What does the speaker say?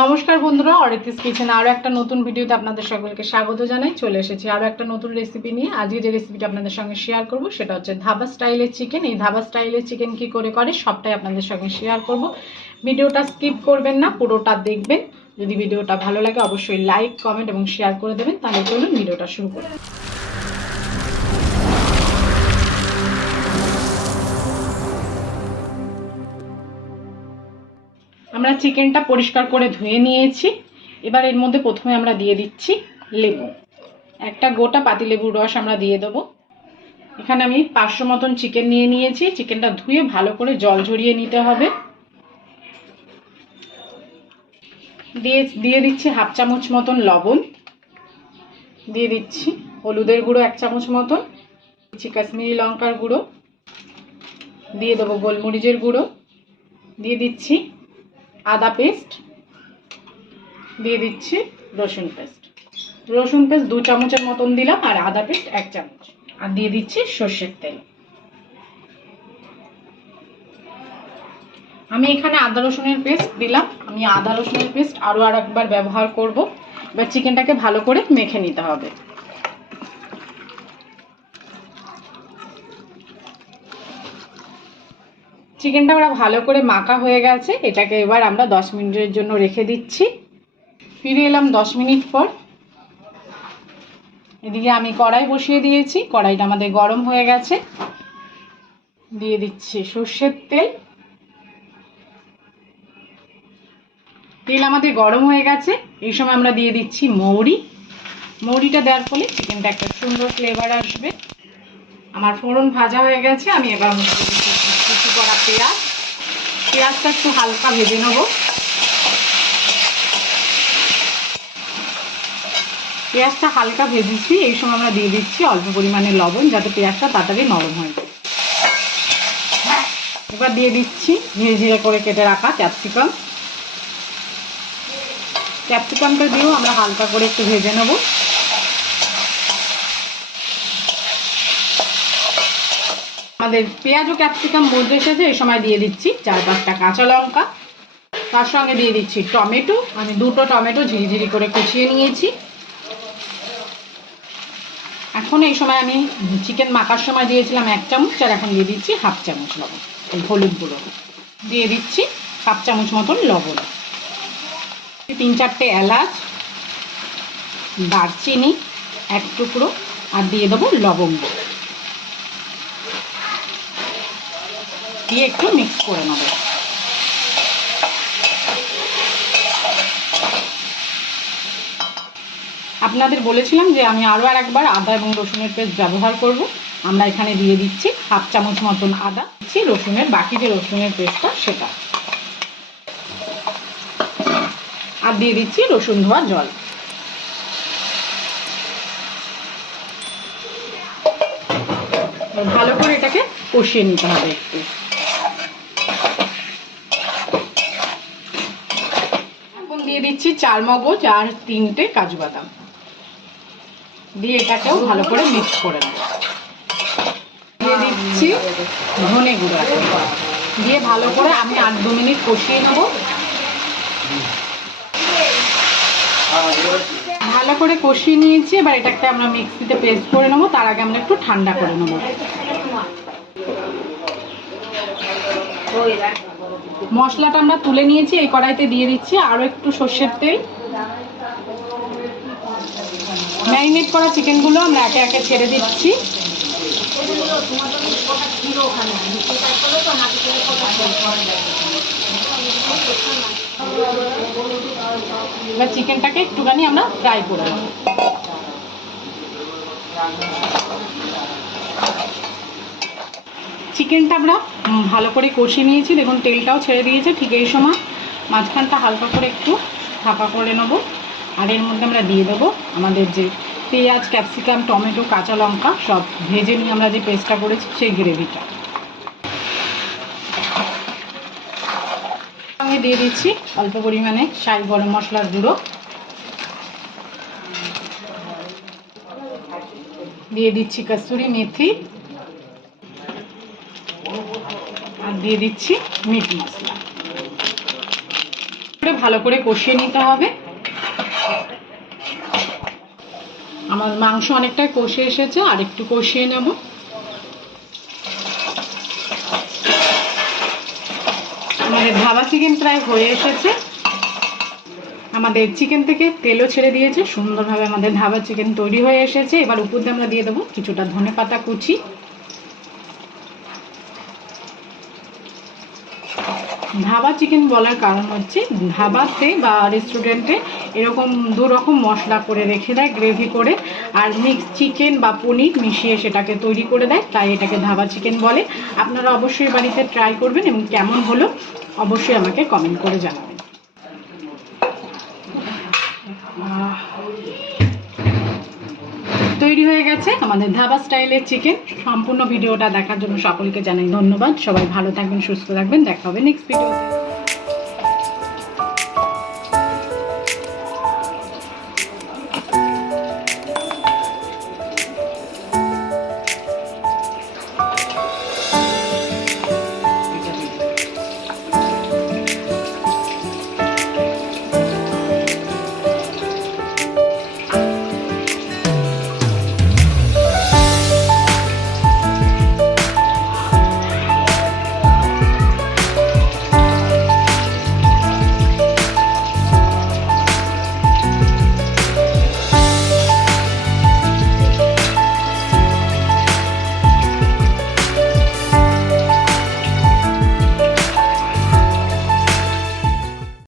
নমস্কার বন্ধুরা, অরিতিস কিচেনে আরও একটা নতুন ভিডিওতে আপনাদের সকলকে স্বাগত জানাই। চলে এসেছি আরও একটা নতুন রেসিপি নিয়ে। আজকে যে রেসিপিটা আপনাদের সঙ্গে শেয়ার করব সেটা হচ্ছে ধাবা স্টাইলের চিকেন। এই ধাবা স্টাইলের চিকেন কি করে সবটাই আপনাদের সঙ্গে শেয়ার করব। ভিডিওটা স্কিপ করবেন না, পুরোটা দেখবেন। যদি ভিডিওটা ভালো লাগে অবশ্যই লাইক, কমেন্ট এবং শেয়ার করে দেবেন। তাহলে চলুন ভিডিওটা শুরু করুন। আমরা চিকেনটা পরিষ্কার করে ধুয়ে নিয়েছি। এবার এর মধ্যে প্রথমে আমরা দিয়ে দিচ্ছি লেবু। একটা গোটা পাতিলেবুর রস আমরা দিয়ে দেবো। এখানে আমি 500 মতন চিকেন নিয়ে নিয়েছি। চিকেনটা ধুয়ে ভালো করে জল ঝরিয়ে নিতে হবে। দিয়ে দিচ্ছি হাফ চামচ মতন লবণ, দিয়ে দিচ্ছি হলুদের গুঁড়ো 1 চামচ মতন, দিচ্ছি কাশ্মীরি লঙ্কার গুঁড়ো, দিয়ে দেবো গোলমরিচের গুঁড়ো, দিয়ে দিচ্ছি আদা পেস্ট, দিয়ে দিচ্ছি রসুন পেস্ট। 2 চামচের মতন দিলাম, আর আদা পেস্ট 1 চামচ, আর দিয়ে দিচ্ছি সর্ষের তেল। আমি এখানে আদা রসুনের পেস্ট দিলাম। আমি আদা রসুনের পেস্ট আরও একবার ব্যবহার করব। এবার চিকেনটাকে ভালো করে মেখে নিতে হবে। চিকেনটা আমরা ভালো করে মাখা হয়ে গেছে। এটাকে এবার আমরা 10 মিনিটের জন্য রেখে দিচ্ছি। ফিরে এলাম 10 মিনিট পর। এদিকে আমি কড়াই বসিয়ে দিয়েছি। কড়াইটা আমাদের গরম হয়ে গেছে। দিয়ে দিচ্ছি সর্ষের তেল। তেল আমাদের গরম হয়ে গেছে। এই সময় আমরা দিয়ে দিচ্ছি মৌরি। মৌরিটা দেওয়ার ফলে চিকেনটা একটা সুন্দর ফ্লেভার আসবে। আমার ফোড়ন ভাজা হয়ে গেছে। আমি এবার কুচি করা পেঁয়াজটা একটু হালকা ভেজে নেব। পেঁয়াজটা হালকা ভেজেছি। এই সময় আমরা দিয়ে দিচ্ছি অল্প পরিমাণে লবণ, যাতে পেঁয়াজটা তাড়াতাড়ি নরম হয়ে যায়। এবার দিয়ে দিচ্ছি ধীরে ধীরে করে কেটে রাখা ক্যাপসিকামটা দিয়েও আমরা হালকা করে একটু ভেজে নেব। আমাদের পেঁয়াজ ও ক্যাপসিকাম মধ্যে এসেছে। এই সময় দিয়ে দিচ্ছি 4-5টা কাঁচা লঙ্কা। তার সঙ্গে দিয়ে দিচ্ছি টমেটো। আমি 2টো টমেটো ঝিরিঝিরি করে কুচিয়ে নিয়েছি। এখন এই সময় আমি চিকেন মাখার সময় দিয়েছিলাম 1 চামচ, আর এখন দিয়ে দিচ্ছি হাফ চামচ লবণ। এই হলুদ গুঁড়ো দিয়ে দিচ্ছি হাফ চামচ মতন লবণ, 3-4টে এলাচ, দারচিনি 1 টুকরো, আর দিয়ে দেবো লবঙ্গ। দিয়ে একটু মিক্স করে নেব। আপনাদের বলেছিলাম যে আমি আরও একবার আদা এবং রসুনের পেস্ট ব্যবহার করব। আমরা এখানে দিয়ে দিচ্ছি হাফ চামচ মতন আদা, দিচ্ছি রসুনের বাকি যে রসুনের পেস্টটা সেটা, আর দিয়ে দিচ্ছি রসুন ধোয়া জল। ভালো করে এটাকে কষিয়ে নিতে হবে একটু। এখন দিয়ে দিচ্ছি 4 মগজ আর 3টে কাজু বাদাম, দিয়ে এটাকেও ভালো করে মিক্স করে নেব। দিয়ে দিচ্ছি ধনে গুঁড়ো, দিয়ে ভালো করে আমি 8-2 মিনিট কষিয়ে নেব। ভালো করে কষিয়ে নিয়েছি। এবার এটাকে আমরা মিক্সিতে পেস্ট করে নেবো। তার আগে আমরা একটু ঠান্ডা করে নেব। মশলাটা আমরা তুলে নিয়েছি। এই কড়াইতে দিয়ে দিচ্ছি আরও একটু সর্ষের তেল। ম্যারিনেট করা চিকেনগুলো আমরা একে একে ছেড়ে দিচ্ছি। এবার চিকেনটাকে একটুখানি আমরা ফ্রাই করে নেব। চিকেনটা আমরা ভালো করে কষিয়ে নিয়েছি। দেখুন তেলটাও ছেড়ে দিয়েছে। ঠিক এই সময় মাঝখানটা হালকা করে একটু ফাঁকা করে নেব। আর এর মধ্যে আমরা দিয়ে দেবো আমাদের যে পেঁয়াজ, ক্যাপসিকাম, টমেটো, কাঁচা লঙ্কা সব ভেজে নিয়ে আমরা যে পেস্টটা করেছি সেই গ্রেভিটা। সঙ্গে দিয়ে দিচ্ছি অল্প পরিমাণে শাহি গরম মশলার গুঁড়ো, দিয়ে দিচ্ছি কসুরি মেথি, আর দিয়ে দিচ্ছি মিট মশলা। ভালো করে কষিয়ে নিতে হবে। আমার মাংস অনেকটাই কষে এসেছে, আর একটু কষিয়ে নেব। আমাদের ধাবা চিকেন প্রায় হয়ে এসেছে। আমাদের চিকেন থেকে তেলও ছেড়ে দিয়েছে, সুন্দরভাবে আমাদের ধাবা চিকেন তৈরি হয়ে এসেছে। এবার উপর দিয়ে আমরা দিয়ে দেবো কিছুটা ধনেপাতা কুচি। ধাবা চিকেন বলার কারণ হচ্ছে ধাবাতে বা রেস্টুরেন্টে এরকম দু রকম মশলা করে রেখে দেয় গ্রেভি করে, আর মিক্স চিকেন বা পনির মিশিয়ে সেটাকে তৈরি করে দেয়, তাই এটাকে ধাবা চিকেন বলে। আপনারা অবশ্যই বাড়িতে ট্রাই করবেন এবং কেমন হলো অবশ্যই আমাকে কমেন্ট করে জানাবেন। তৈরি হয়ে গেছে আমাদের ধাবা স্টাইলের চিকেন। সম্পূর্ণ ভিডিওটা দেখার জন্য সকলকে জানাই ধন্যবাদ। সবাই ভালো থাকবেন, সুস্থ থাকবেন, দেখা হবে নেক্সট ভিডিওতে।